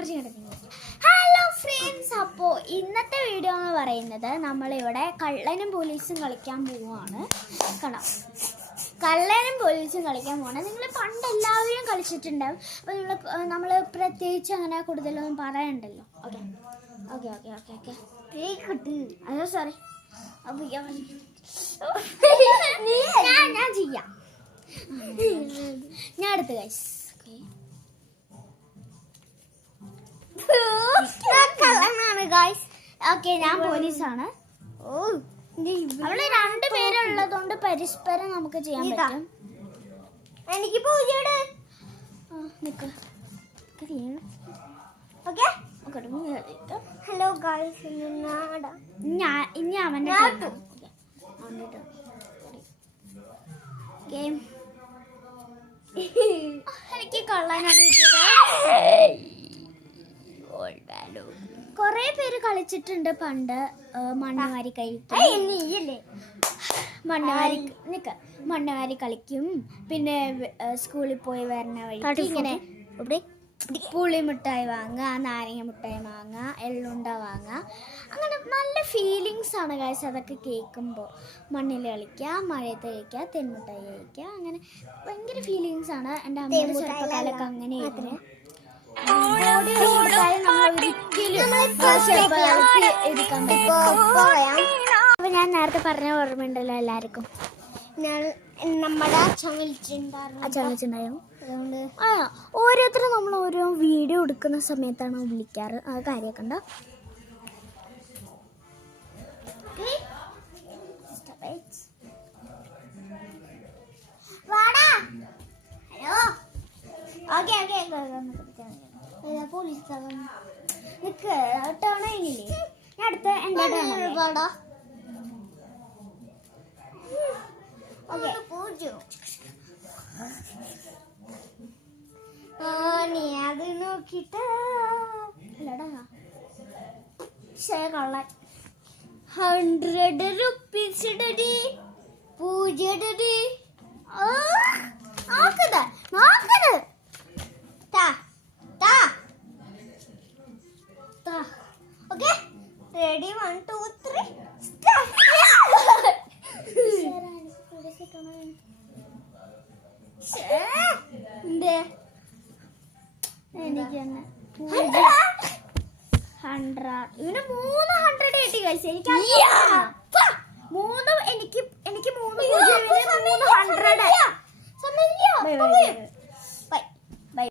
Hello friends, അപ്പോൾ ഇന്നത്തെ video എന്ന് പറയുന്നത് നമ്മളിവിടെ കള്ളനും പോലീസും കളിക്കാൻ പോവുകയാണ്. കാണാം, കള്ളനും പോലീസും കളിക്കാൻ പോകണം. നിങ്ങൾ പണ്ട് എല്ലാവരും കളിച്ചിട്ടുണ്ടാവും. അപ്പോൾ നമ്മൾ പ്രത്യേകിച്ച് അങ്ങനെ കൂടുതലൊന്നും പറയണ്ടല്ലോ. Okay okay okay okay okay അയ്യോ സോറി. അപ്പോൾ ഞാൻ ചെയ്യാം. ഞാൻ അടുത്ത് ഗൈസ്. ഓക്കെ, ഞാൻ പോലീസാണ്. അവിടെ രണ്ടുപേരുള്ളതുകൊണ്ട് പരസ്പരം നമുക്ക് ചെയ്യാൻ പറ്റും. എനിക്ക് ഹലോ ഗായ്സ്, ഇനി അവൻ്റെ ഗെയിം എനിക്ക് കള്ളാനാണ് കിട്ടിയത്. കൊറേ പേര് കളിച്ചിട്ടുണ്ട് പണ്ട്. മണ്ണുവാരി മണ്ണുവാരി കളിക്കും. പിന്നെ സ്കൂളിൽ പോയി വരുന്ന വഴി ഇങ്ങനെ പുളിമിഠായി വാങ്ങുക, നാരങ്ങ മിഠായി വാങ്ങുക, എള്ളുണ്ട വാങ്ങുക. അങ്ങനെ നല്ല ഫീലിങ്സ് ആണ് ഗൈസ് അതൊക്കെ കേൾക്കുമ്പോൾ. മണ്ണിൽ കളിക്കുക, മഴയത്ത് കഴിക്കുക, തെന്മിഠായി കഴിക്കുക. അങ്ങനെ ഭയങ്കര ഫീലിങ്സ് ആണ്. എൻ്റെ അമ്മയുടെ ചെറുപ്പക്കാലൊക്കെ അങ്ങനെയായിരുന്നു. അപ്പൊ ഞാൻ നേരത്തെ പറഞ്ഞ ഓർമ്മയുണ്ടല്ലോ എല്ലാവർക്കും. നമ്മുടെ അച്ഛൻ വിളിച്ചിട്ടുണ്ടായിരുന്നു. ഓരോരുത്തരും നമ്മൾ ഓരോ വീഡിയോ എടുക്കുന്ന സമയത്താണ് വിളിക്കാറ്. ആ കാര്യമൊക്കെ ഉണ്ടോ? ഓക്കെ ഓക്കെ പോലീസ് നിക്ക് ടേൺ കഴിഞ്ഞില്ലേ? ഞാൻ അടുത്ത എൻ്റെ നീ അത് നോക്കിട്ട് കള്ളൻ 100 rupees ഇടടി. 0 ഇടടി. നോക്കത് ഓക്കെ, റെഡി 1 2 3 സ്റ്റാർട്ട്. എനിക്ക് 100 ഇവന് 300 കിട്ടി കഴിച്ചു. എനിക്ക് 3 എനിക്ക് 3 100.